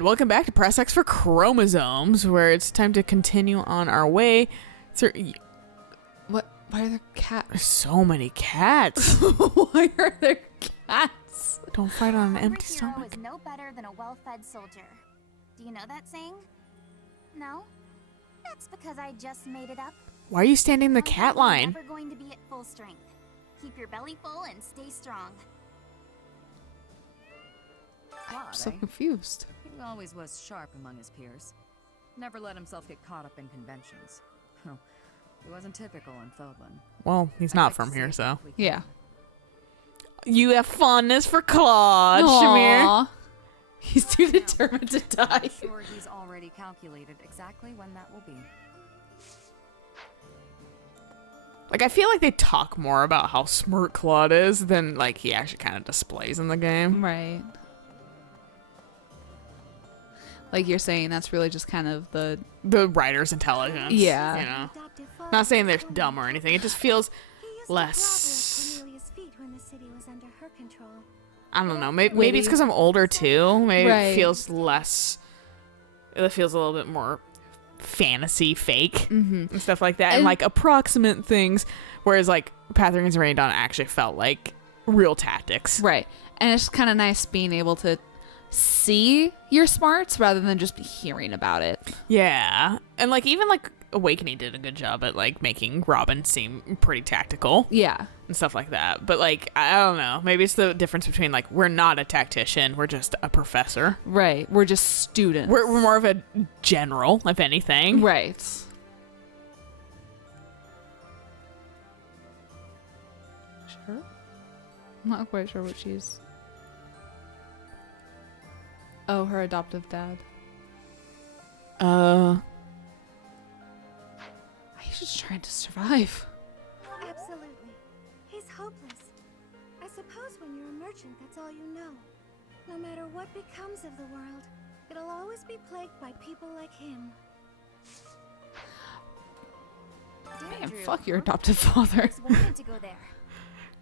And welcome back to Press X for Chromosomes, where it's time to continue on our way through... What? Why are there cats? There's so many cats. Why are there cats? Don't fight on an empty hero stomach. is no better than a well-fed soldier. Do you know that saying? No? That's because I just made it up. Why are you standing in the cat line? Never going to be at full strength. Keep your belly full and stay strong. I'm so confused. He always was sharp among his peers. Never let himself get caught up in conventions. He wasn't typical in Feldland. Well, he's not from here, so. Yeah. You have fondness for Claude, Shamir. Aww. He's too determined to die. I'm sure he's already calculated exactly when that will be. Like, I feel like they talk more about how smart Claude is than, like, he actually kind of displays in the game. Right. Like you're saying, that's really just kind of the writer's intelligence. Yeah. You know? Not saying they're dumb or anything. It just feels less... I don't know. Maybe it's because I'm older, too. Maybe it feels less... It feels a little bit more fantasy fake and stuff like that. And, like, approximate things. Whereas, like, Path of Rings and Rain Dawn actually felt like real tactics. Right. And it's kind of nice being able to see your smarts rather than just be hearing about it. Yeah. And like even like Awakening did a good job at like making Robin seem pretty tactical. Yeah. And stuff like that. But like I don't know. Maybe it's the difference between like we're not a tactician, we're just a professor. Right. We're just students. We're more of a general, if anything. Right. Sure. I'm not quite sure what she's... Oh, her adoptive dad. He's just trying to survive. Absolutely. He's hopeless. I suppose when you're a merchant, that's all you know. No matter what becomes of the world, it'll always be plagued by people like him. Man, fuck your adoptive father. Wanted to go there.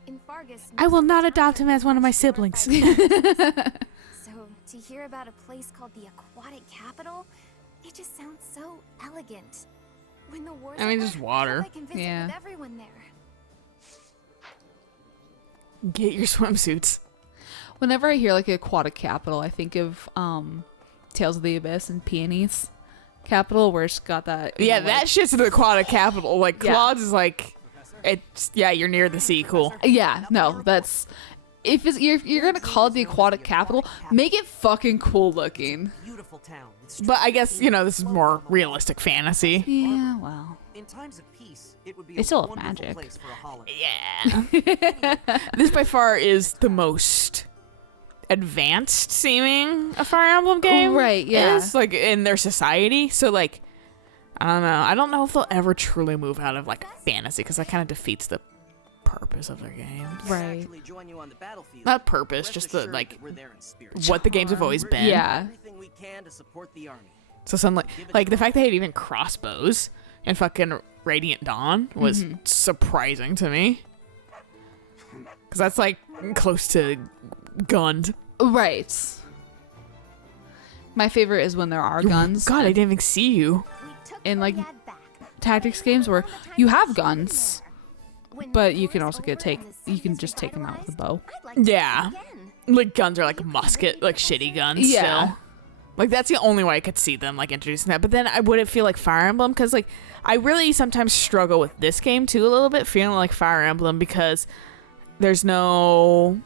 In Fargus, I will not adopt him as one of my siblings. So, to hear about a place called the Aquatic Capital, it just sounds so elegant. When the war's over, just water. I can visit Yeah. with everyone there. Get your swimsuits. Whenever I hear like aquatic capital, I think of Tales of the Abyss and Peonies Capital, where it's got that. Yeah, that shit's the aquatic capital. Like Yeah. Claude's is like, it's you're near the sea. Cool. Yeah, no, that's if you're gonna call it the aquatic capital, make it fucking cool looking. Beautiful town. But I guess this is more realistic fantasy. Yeah, well, In times of peace, it would be They a still have wonderful magic. place for a holiday. Yeah. This by far is the most advanced seeming a Fire Emblem game. Right, yeah. Is, like in their society. So like, I don't know. I don't know if they'll ever truly move out of like fantasy because that kind of defeats the purpose of their games. Right. Actually join you on the battlefield. Not purpose, Rest just the assured like that we're there in spirit. what the games have always been. Yeah. Everything we can to support the army. So some like the fact they had even crossbows in fucking Radiant Dawn was surprising to me. Because that's like close to gunned. Right. My favorite is when there are guns. God, I didn't even see you. We took In, like, Dad back. tactics games where you have guns, When but the you can war's also over and the you can city just is take them out with a bow. revitalized, I'd like to do it Yeah. again. Like guns are like musket, like shitty guns. Yeah. Still. Like that's the only way I could see them like introducing that. But then I wouldn't feel like Fire Emblem because like I really sometimes struggle with this game too a little bit, feeling like Fire Emblem because there's no,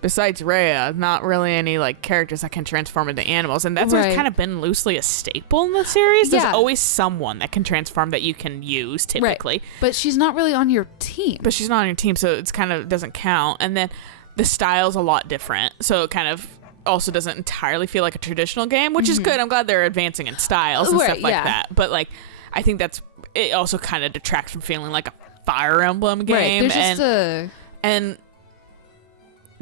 besides Rhea, not really any like characters that can transform into animals, and that's always Right. kind of been loosely a staple in the series. There's Yeah. always someone that can transform that you can use typically. But she's not really on your team. But she's not on your team, so it's kind of doesn't count. And then the style's a lot different, so it kind of also doesn't entirely feel like a traditional game, which is good. I'm glad they're advancing in styles and Right, stuff like yeah. that. But like, I think it also kind of detracts from feeling like a Fire Emblem game, Right. There's just and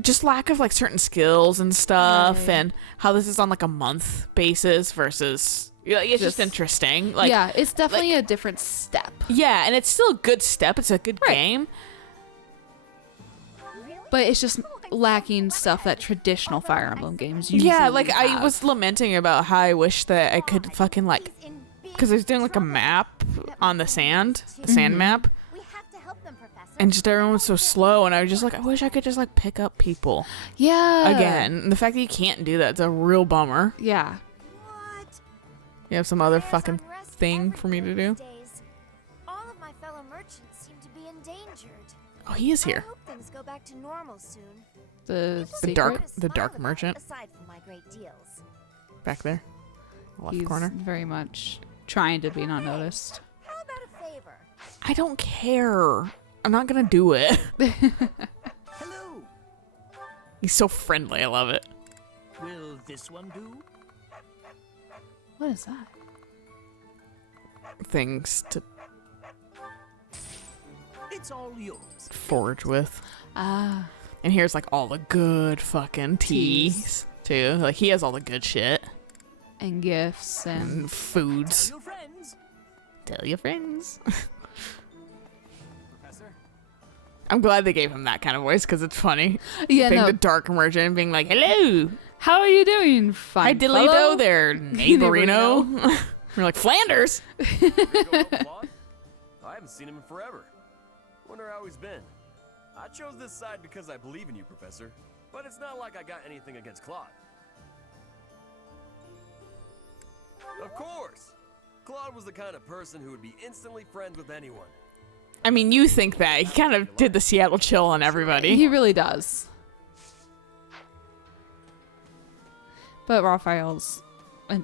just lack of like certain skills and stuff, Right. and how this is on like a month basis versus. It's just interesting. Like, yeah, it's definitely a different step. yeah, and it's still a good step. It's a good Right. game. But it's just lacking stuff that traditional Fire Emblem games usually Yeah, like I have. was lamenting about how I wish that I could fucking like, because I was doing like a map on the sand map, We have to help them, Professor. and just everyone was so slow, and I was just like, I wish I could just like pick up people Yeah. again. And the fact that you can't do that's a real bummer. Yeah. What? You have some other There's fucking unrest thing for me to everywhere do. these days. All of my fellow merchants seem to be endangered. Oh, he is I here. hope things go back to normal soon. The The dark- secret, the dark merchant. Aside from my great deals. Back there, left he's corner. very much trying to be not noticed. How about a favor? I don't care. I'm not gonna do it. Hello. He's so friendly. I love it. Will this one do? What is that? Things to It's all yours. forge with. Ah. And here's like all the good fucking teas too. Like he has all the good shit And gifts and and foods. Tell your friends. Tell your friends. Professor. I'm glad they gave him that kind of voice because it's funny. yeah. Being No. the dark merchant and being like, "Hello, How are you doing? Fine. hi diddly fellow? do there, neighborino." We're like Flanders. Ready to go help Claude? I haven't seen him in forever. Wonder how he's been. I chose this side because I believe in you, Professor. But it's not like I got anything against Claude. Of course! Claude was the kind of person who would be instantly friends with anyone. I mean, you think that he kind of did the Seattle chill on everybody. He really does. But Raphael's a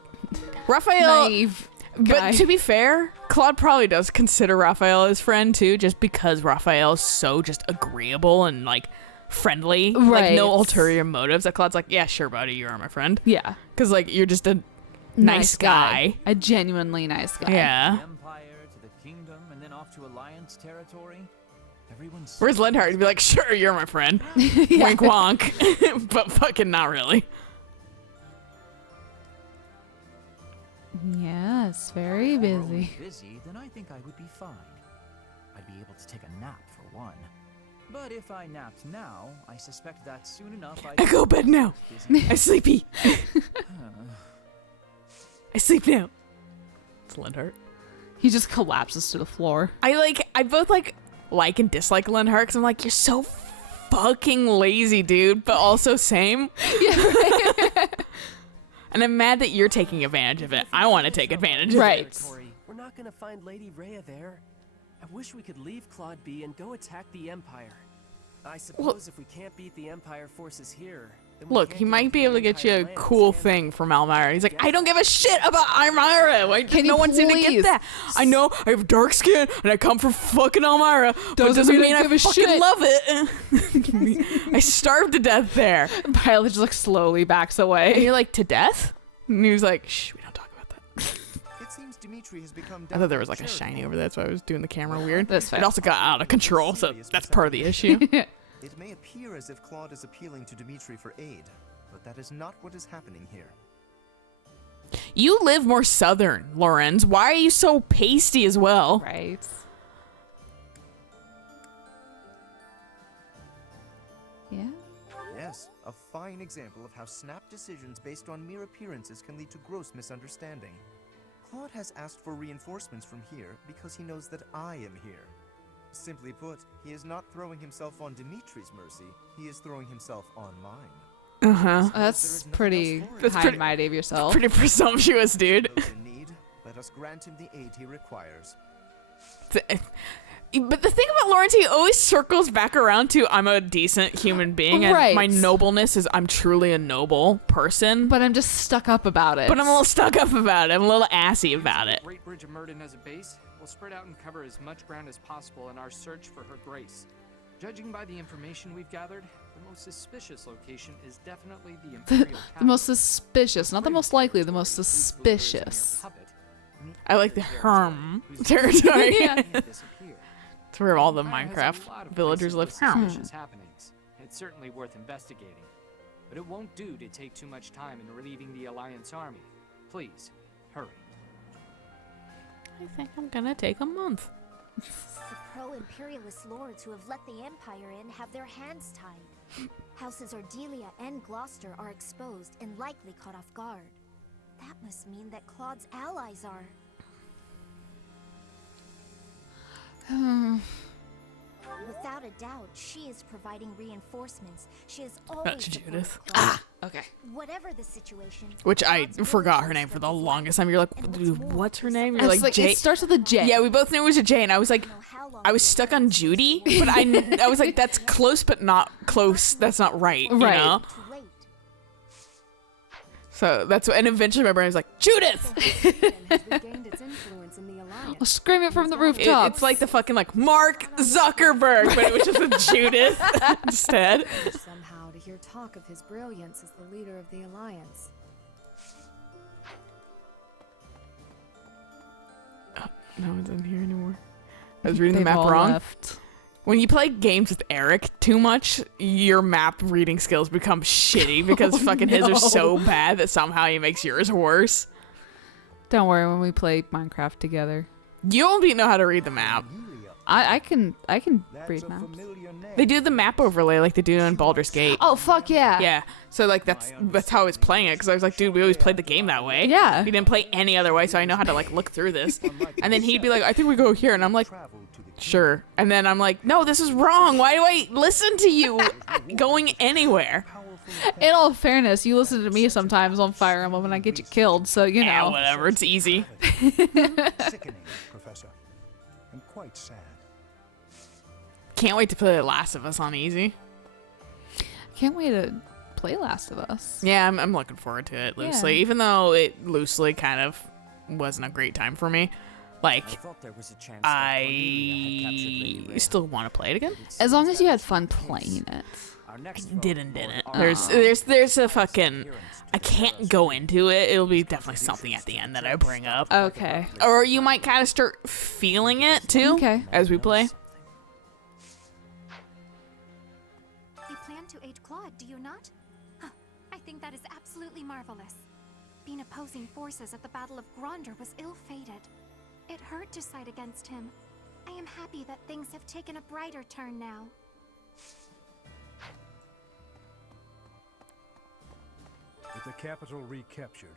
Raphael, naive guy. but to be fair, Claude probably does consider Raphael his friend too, just because Raphael is so just agreeable and like friendly, like Right. no ulterior motives. That Claude's like, yeah, sure, buddy, you are my friend, Yeah. because like you're just a nice guy. A genuinely nice guy. Yeah. The Empire to the Kingdom and then off to Alliance territory. Everyone's Where's Lindhart? He'd be like, sure, you're my friend. Yeah. Wink wonk. But fucking not really. Yes, very If we're busy. only busy, then I think I would be fine. I'd be able to take a nap for one. But if I napped now, I suspect that soon enough I go bed now. busy. I sleepy. I sleep now. It's Lindhart. He just collapses to the floor. I both like and dislike Lindhart because I'm like, you're so fucking lazy, dude, but also same. Yeah. And I'm mad that you're taking advantage of it. I want to take advantage of Right. it. We're not gonna find Lady Rhea there. I wish we could leave Claude be and go attack the Empire. I suppose if we can't beat the Empire forces here, then we Look, can't he get might into be the able to get you a Empire lands, cool and- thing from Elmira. He's like, I don't give a shit about Elmira. Why Can does you no one seem to please? get that? I know I have dark skin and I come from fucking Elmira, but doesn't mean I give a fucking shit. love it. I starved to death there. Pilot just like slowly backs And away. you're like, to death? And he was like, shh, we don't talk about that. It seems Dimitri has become I thought there was like a shiny over there. That's why I was doing the camera weird. That's fair. It also got out of control, so that's part of the issue. It may appear as if Claude is appealing to Dimitri for aid, but that is not what is happening here. You live more southern, Lorenz. Why are you so pasty as well? Right. Yeah. Yes, a fine example of how snap decisions based on mere appearances can lead to gross misunderstanding. Claude has asked for reinforcements from here because he knows that I am here. Simply put, he is not throwing himself on Dimitri's mercy, he is throwing himself on mine. Uh-huh. That's pretty That's high pretty- and mighty of yourself. Pretty presumptuous, dude. Those in need, let us grant him the aid he requires. But the thing about Lawrence, he always circles back around to I'm a decent human being, and Right. my nobleness is I'm truly a noble person. But I'm just stuck up about it. But I'm a little stuck up about it. I'm a little assy about it. Great Bridge of Murden as a base, we'll spread out and cover as much ground as possible in our search for her grace. Judging by the information we've gathered, the most suspicious location is definitely the Imperial the capital. most suspicious, not the most likely, the most suspicious. I like the Herm territory. Yeah. It's where all the Empire has a Minecraft lot of villagers places live. with Herm. suspicious happenings. It's certainly worth investigating. But it won't do to take too much time in relieving the Alliance army. Please, hurry. I think I'm gonna take a month. The pro-imperialist lords who have let the Empire in have their hands tied. Houses Ardelia and Gloucester are exposed and likely caught off guard. That must mean that Claude's allies are. Without a doubt, she is providing reinforcements. She is always supported Judith. Claude. Okay. Whatever the situation. Which I Claude's forgot her military name for the strength is longest time. You're like, dude, what's her name? You're I was like, J. it starts with a J. Yeah, we both knew it was a J, and I was like, I was stuck on Judy, but I was like, that's close, but not close. That's not right. You Right. know? Too late. So that's what, and eventually my brain was like, Judith. I'll scream it from the It- rooftops. it's like the fucking like Mark Zuckerberg, but it was just a Judith instead. Somehow to hear talk of his brilliance as the leader of the Alliance. No one's in here anymore. I was reading the They've map all wrong. left. When you play games with Eric too much, your map reading skills become shitty because fucking his are so bad that somehow he makes yours worse. Don't worry when we play Minecraft together. You don't even know how to read the map. I can read maps. They do the map overlay like they do in Baldur's Gate. Oh fuck yeah. Yeah, so like that's how I was playing it because I was like, dude, we always played the game that way. Yeah. We didn't play any other way, so I know how to like look through this. And then he'd be like, I think we go here, and I'm like, sure. And then I'm like, no, this is wrong. Why do I listen to you going anywhere? In all fairness, you listen to me sometimes on Fire Emblem and I get you killed, so you Yeah, know. whatever. It's easy. Sickening, Professor. And quite sad. Can't wait to play The Last of Us on easy. Can't wait to play Last of Us. Yeah, I'm looking forward to it loosely, Yeah. even though it loosely kind of wasn't a great time for me. Like, thought there was a chance that Cornelia had captured Lady I Rhea. still want to play it again. As long as you had fun playing it. Our next I foe, didn't. Lord There's a fucking. I can't go into it. It'll be definitely something at the end that I bring up, Okay. or you might kind of start feeling it too. Okay. As we play. You plan to aid Claude, do you not? Huh. I think that is absolutely marvelous. Being opposing forces at the Battle of Gronder was ill-fated. It hurt to side against him. I am happy that things have taken a brighter turn now. With the capital recaptured,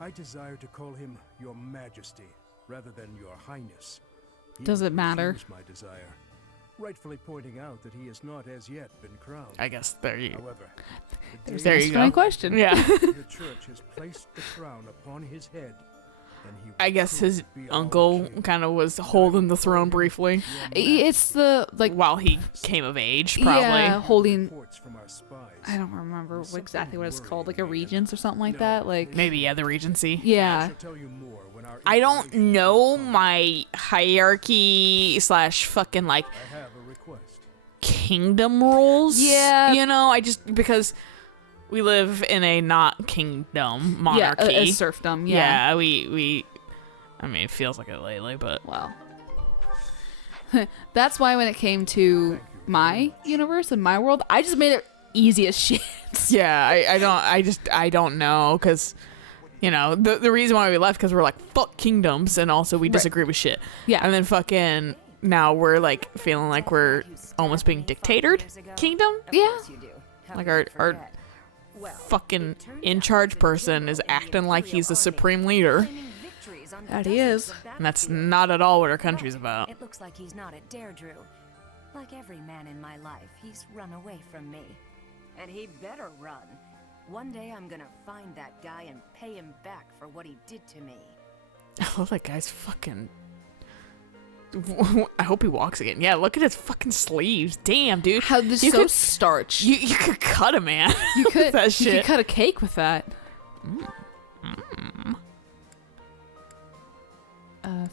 I desire to call him Your Majesty rather than Your Highness. He Does it matter? refused my desire, rightfully pointing out that he has not as yet been crowned. I guess there you. However, There you That's my go. question. Yeah. the church has placed the crown upon his head. And he will I guess his truly be our uncle king. kind of was holding the throne briefly It's the like while he came of age, probably. yeah, holding Reports from our spies. I don't remember There's something exactly what it's called, like a worrying, regents or something like No, that. Like Maybe the Regency. I yeah. shall tell you more when our I don't information know comes. my hierarchy / fucking like I have a request. kingdom rules. Yeah. You know, I just because we live in a not kingdom monarchy. Yeah, a serfdom. Yeah. we I mean, it feels like it lately, but Well, that's why when it came to my universe and my world, I just made it easy as shit. yeah, I don't know because you know the reason why we left because we're like fuck kingdoms and also we disagree with shit. Yeah. And then fucking now we're like feeling like we're almost being dictatored kingdom. Yeah. Like our fucking in charge person is acting like he's the supreme leader, That he is. and that's not at all what our country's about. It looks like he's not at Deirdre. Like every man in my life, he's run away from me. And he better run. One day I'm gonna find that guy and pay him back for what he did to me. I love that guy's fucking. I hope he walks again. Yeah, look at his fucking sleeves. Damn, dude. How this You so could- starched. You could cut a man. You could that you shit. could cut a cake with that.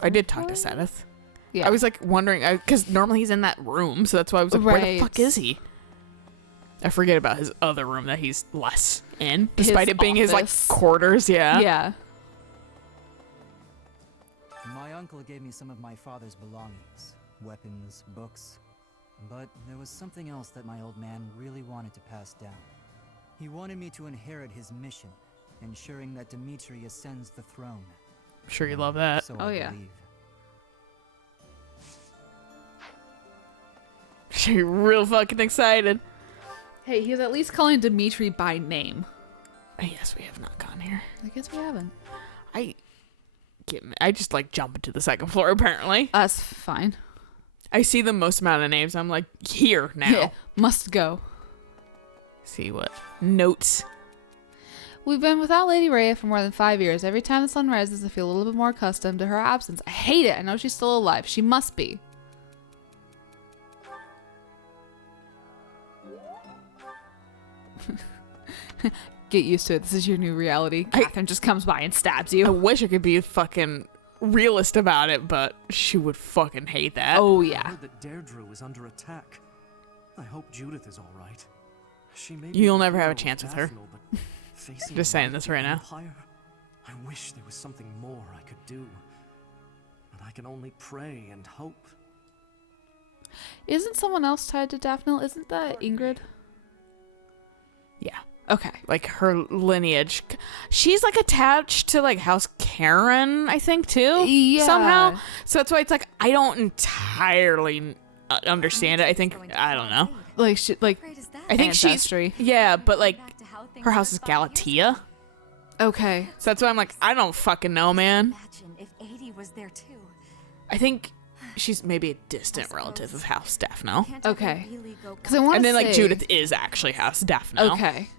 I did talk to Seth. Yeah. I was like wondering because normally he's in that room, so that's why I was like, where the Right. fuck is he? I forget about his other room that he's less in, His despite it being his like office. quarters. Yeah. Yeah. My uncle gave me some of my father's belongings, weapons, books. But there was something else that my old man really wanted to pass down. He wanted me to inherit his mission, ensuring that Dimitri ascends the throne. I'm sure you love that. So Oh, I yeah. believe. You're real fucking excited. Hey, he's at least calling Dimitri by name. Yes, we have not gone here. I guess we haven't. I just like jump into the second floor apparently. That's fine. I see the most amount of names. I'm like, here now. Yeah, must go. See what notes. We've been without Lady Rhea for more than 5 years. Every time the sun rises, I feel a little bit more accustomed to her absence. I hate it. I know she's still alive. She must be. Get used to it. This is your new reality. Catherine just comes by and stabs you. I wish I could be fucking realist about it, but she would fucking hate that. Oh, I yeah. heard that Deirdre is under attack. I hope Judith is all right. She may You'll be the never have a hero of chance with her. Daphne, but facing Just saying the this right now. Empire, I wish there was something more I could do. But I can only pray and hope. Isn't someone else tied to Daphne? Isn't that Ingrid? Yeah. Okay. Like her lineage. She's like attached to like House Karen, I think, too. Yeah. Somehow. So that's why it's like, I don't entirely understand it. I think, I don't know. Like, I think ancestry. Yeah, but like her house is Galatea. Okay. So that's why I'm like, I don't fucking know, man. Imagine if 80 was there too. I think she's maybe a distant relative of House Daphne. Okay. Because I want to And then like say- Judith is actually House Daphne. Okay.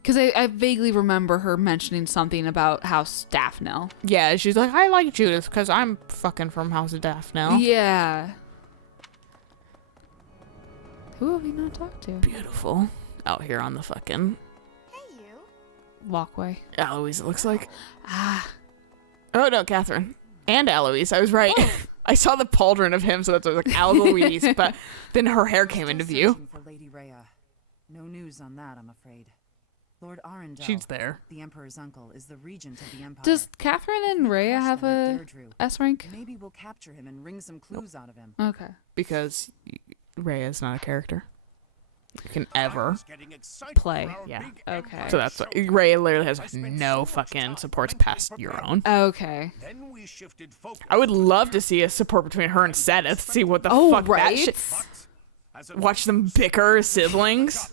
Because I vaguely remember her mentioning something about House Daphne. Yeah, she's like, I like Judith because I'm fucking from House of Daphne. Yeah. Who have we not talked to? Beautiful. Out here on the fucking Walkway. Eloise, it looks like. Oh no, Catherine. And Eloise. I was right. I saw the pauldron of him, so that's why I was like Eloise, but then her hair came into view. Searching for Lady Rhea. No news on that, I'm afraid. Lord Arundel, She's there. the Emperor's uncle, is the regent of the Empire. Does Catherine and Rhea have a S rank? Maybe we'll capture him and wring some clues out of him. Okay. Because Rhea is not a character you can ever play. Yeah. Okay. So that's why Rhea literally has no fucking supports past your own. Okay. I would love to see a support between her and Sedith. See what the fuck that shit. Watch them bicker as siblings.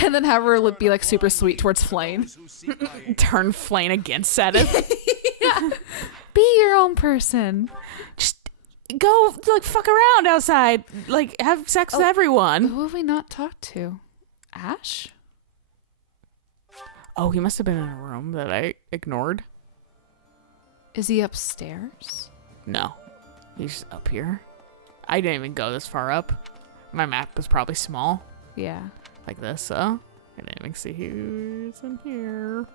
And then have her be like super sweet towards Flayn. Turn Flayn against Sedith. Yeah. Be your own person. Just go like fuck around outside. Like have sex with everyone. Who have we not talked to? Ash? Oh, he must have been in a room that I ignored. Is he upstairs? No. He's up here. I didn't even go this far up. My map was probably small. Yeah. Like this, so I didn't even see who's in here.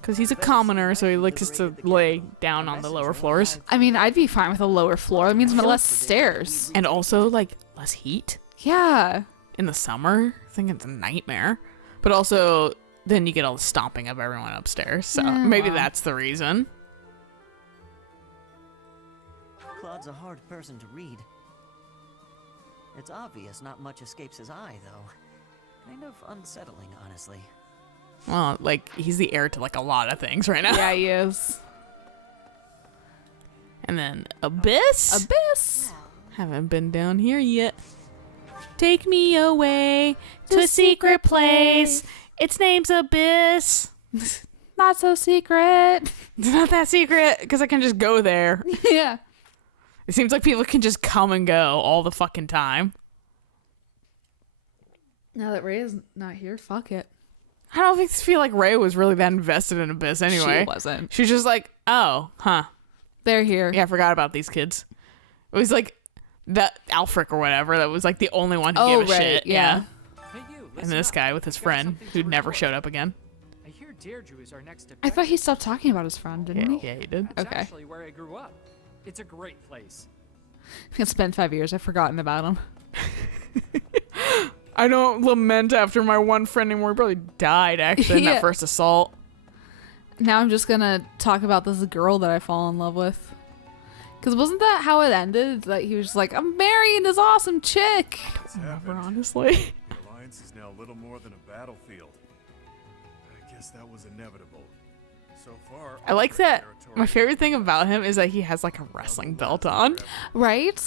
Because he's a commoner, so he likes to lay down on the lower floors. I mean, I'd be fine with a lower floor. That means less stairs. And also, like, less heat. Yeah. In the summer, I think it's a nightmare. But also, then you get all the stomping of everyone upstairs. So Yeah, maybe well. that's the reason. Claude's a hard person to read. It's obvious not much escapes his eye, though. Kind of unsettling, honestly. Well, like, he's the heir to, like, a lot of things right now. Yeah, he is. And then Abyss? Abyss! Haven't been down here yet. Take me away to a secret place. Its name's Abyss. Not so secret. It's not that secret, because I can just go there. Yeah. It seems like people can just come and go all the fucking time. Now that Rhea's not here, fuck it. I don't feel like Rhea was really that invested in Abyss anyway. She wasn't. She's just like, oh, huh. They're here. Yeah, I forgot about these kids. It was like that Alfric or whatever that was like the only one who gave a shit. Yeah. Hey, you, And this guy with his friend who'd never showed up again. I hear Deirdre is our next I thought he stopped talking about his friend, didn't he? Yeah, he did. That's Okay. actually where I grew up. It's a great place. It's been 5 years. I've forgotten about him. I don't lament after my one friend anymore. He probably died actually in Yeah. that first assault. Now I'm just gonna talk about this girl that I fall in love with. Because wasn't that how it ended? That he was just like, I'm marrying this awesome chick. Remember, honestly. Alliance is now little more than a battlefield. I guess that was inevitable. So far, I like that. My favorite thing about him is that he has like a wrestling belt on. Right?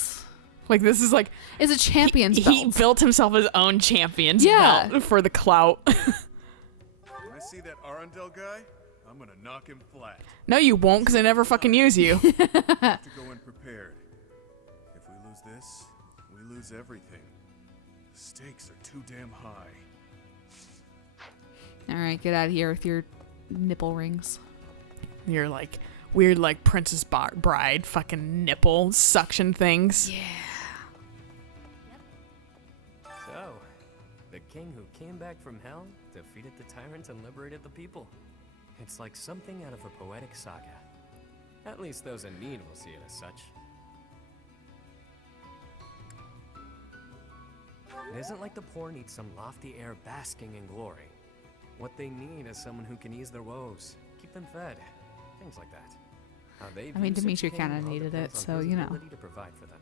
Like, this is like... It's a champion's He belt. built himself his own champion's belt for the clout. When I see that Arundel guy, I'm gonna knock him flat. No, you won't, because I never fucking use you. We have to go in prepared. If we lose this, we lose everything. The stakes are too damn high. All right, get out of here with your nipple rings. You're like weird, like Princess Bride fucking nipple suction things. Yeah. So, the king who came back from hell, defeated the tyrants, and liberated the people. It's like something out of a poetic saga. At least those in need will see it as such. It isn't like the poor need some lofty air basking in glory. What they need is someone who can ease their woes, keep them fed, things like that. How they I mean, view such Dimitri king kind of all needed it, depends on so his you know. ability to provide for them.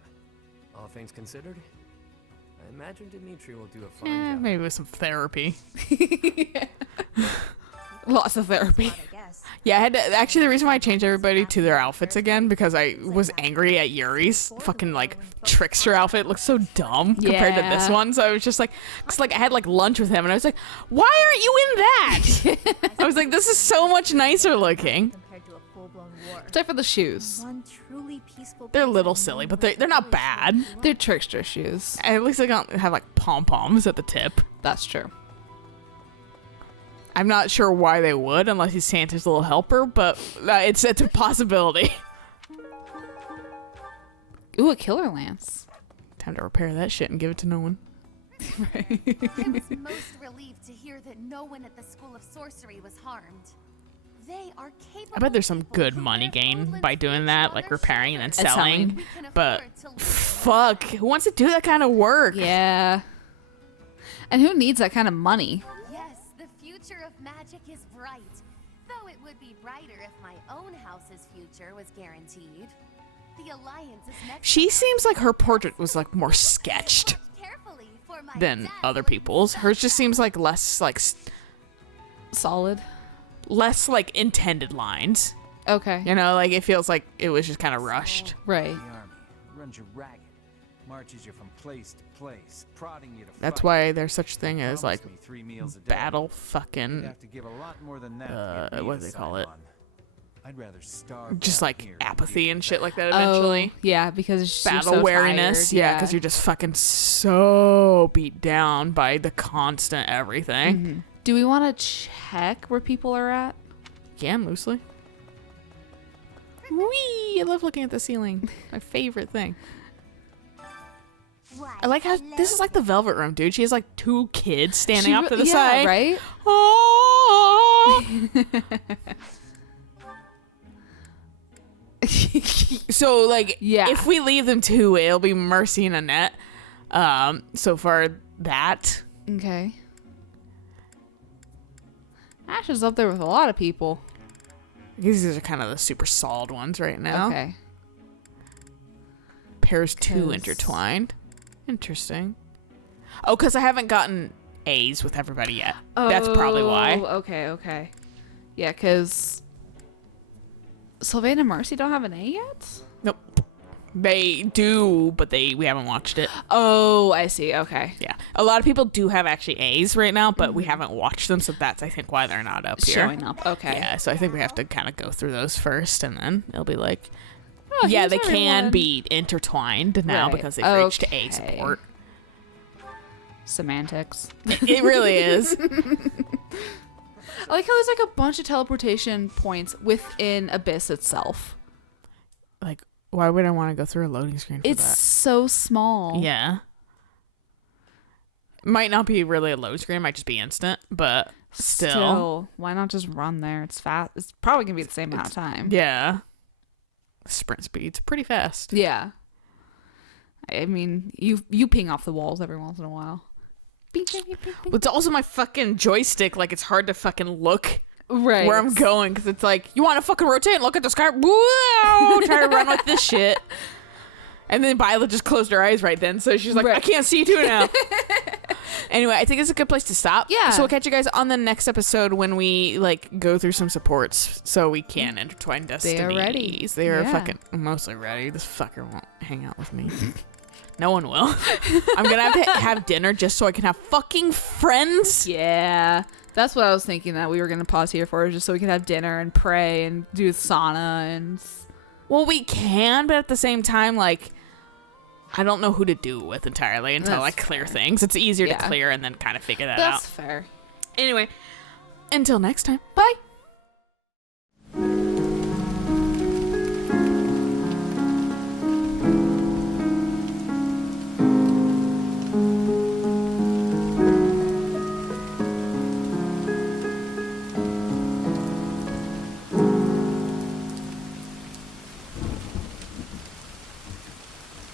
All things considered, I imagine Dimitri will do a fine job. Maybe with some therapy. Lots of therapy. Yeah, I had to, actually the reason why I changed everybody to their outfits again because I was angry at Yuri's fucking like trickster outfit. It looked so dumb compared to this Yeah. one. So I was just like, cause like I had like lunch with him and I was like, why aren't you in that? I was like, this is so much nicer looking. Except for the shoes. They're a little silly, but they're not bad. They're trickster shoes. At least they don't have like pom poms at the tip. That's true. I'm not sure why they would, unless he's Santa's little helper, but it's a possibility. Ooh, a killer lance. Time to repair that shit and give it to no one. I was most relieved to hear that no one at the School of Sorcery was harmed. They are capable. I bet there's some good money gained by doing that, like repairing and then selling. But fuck, who wants to do that kind of work? Yeah. And who needs that kind of money? Yes, the future of magic is bright. Though it would be brighter if my own house's future was guaranteed. The Alliance is next. She seems like her portrait was like more sketched than other people's. Hers just seems like less like solid, less like intended lines. Okay. You know, like it feels like it was just kind of rushed. Right. The army runs you ragged, marches you from place to place, prodding you to That's fight. why there's such thing as like Promised me 3 meals a day. battle You'd fucking have to give a lot more than that to get me what to do they call sign it? on. I'd rather starve Just down like here than apathy be and shit like that Oh, eventually. yeah, because you're battle so wariness. tired, Yeah, because you're just fucking so beat down by the constant everything. Mhm. Do we want to check where people are at? Yeah, loosely. Wee! I love looking at the ceiling. My favorite thing. I like how this is like the Velvet Room, dude. She has like 2 kids standing off to the side. Right? Oh! So like, if we leave them 2, it'll be Mercy and Annette. So far that. Okay. Ash is up there with a lot of people. These are kind of the super solid ones right now. Okay. Pairs 2 intertwined. Interesting. Oh, because I haven't gotten A's with everybody yet. That's probably why. Okay. Yeah, because Sylvain and Mercy don't have an A yet? Nope. They do, but we haven't watched it. Oh, I see. Okay. Yeah. A lot of people do have actually A's right now, but we haven't watched them, so that's, I think, why they're not up here. Showing up. Okay. Yeah, so I think we have to kind of go through those first, and then it'll be like, Oh, yeah, here's they can everyone. be intertwined now Right. because they've reached A Okay. support. Semantics. It really is. I like how there's like a bunch of teleportation points within Abyss itself. Like, why would I want to go through a loading screen for It's that? so small. Yeah. Might not be really a load screen, might just be instant, but still. Why not just run there? It's fast. It's probably gonna be the same amount of time. Yeah. Sprint speed's pretty fast. Yeah. I mean, you ping off the walls every once in a while. Bing, bing, bing, bing, bing. But it's also my fucking joystick. Like, it's hard to fucking look Right. where I'm going because it's like, you want to fucking rotate and look at the sky? Whoa! Try to run with this shit. And then Viola just closed her eyes right then, so she's like, I can't see you too now. Anyway, I think it's a good place to stop. Yeah. So we'll catch you guys on the next episode when we like go through some supports so we can intertwine destinies. They are ready. They are Yeah. fucking mostly ready. This fucker won't hang out with me. No one will. I'm gonna have to have dinner just so I can have fucking friends. Yeah. That's what I was thinking that we were going to pause here for, just so we could have dinner and pray and do sauna and... Well, we can, but at the same time, like, I don't know who to do it with entirely until I clear things. It's easier to clear and then kind of figure that out. That's fair. Anyway, until next time. Bye.